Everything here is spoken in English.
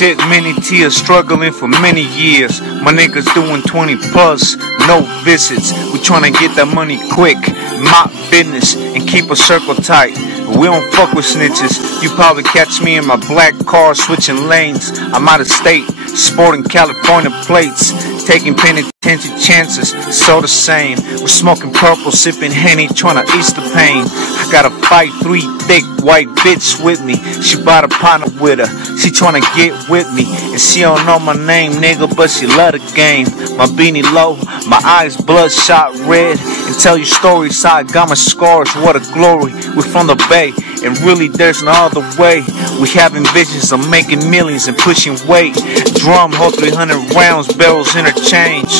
Shed many tears, struggling for many years. My niggas doing 20 plus, no visits. We tryna get that money quick, my business, and keep a circle tight. We don't fuck with snitches. You probably catch me in my black car switching lanes. I'm out of state, sporting California plates, taking penitentiary chances, so the same. We're smoking purple, sipping Henny, tryna ease the pain. I got a 5'3" thick white bitch with me. She bought a partner with her. She tryna get with me, and she don't know my name, nigga, but she love the game. My beanie low, my eyes bloodshot red, and tell you stories how I got my scars. What a glory. We're from the Bay, and really there's no other way. We having visions of making millions and pushing weight. Drum hold 300 rounds, barrels interchange.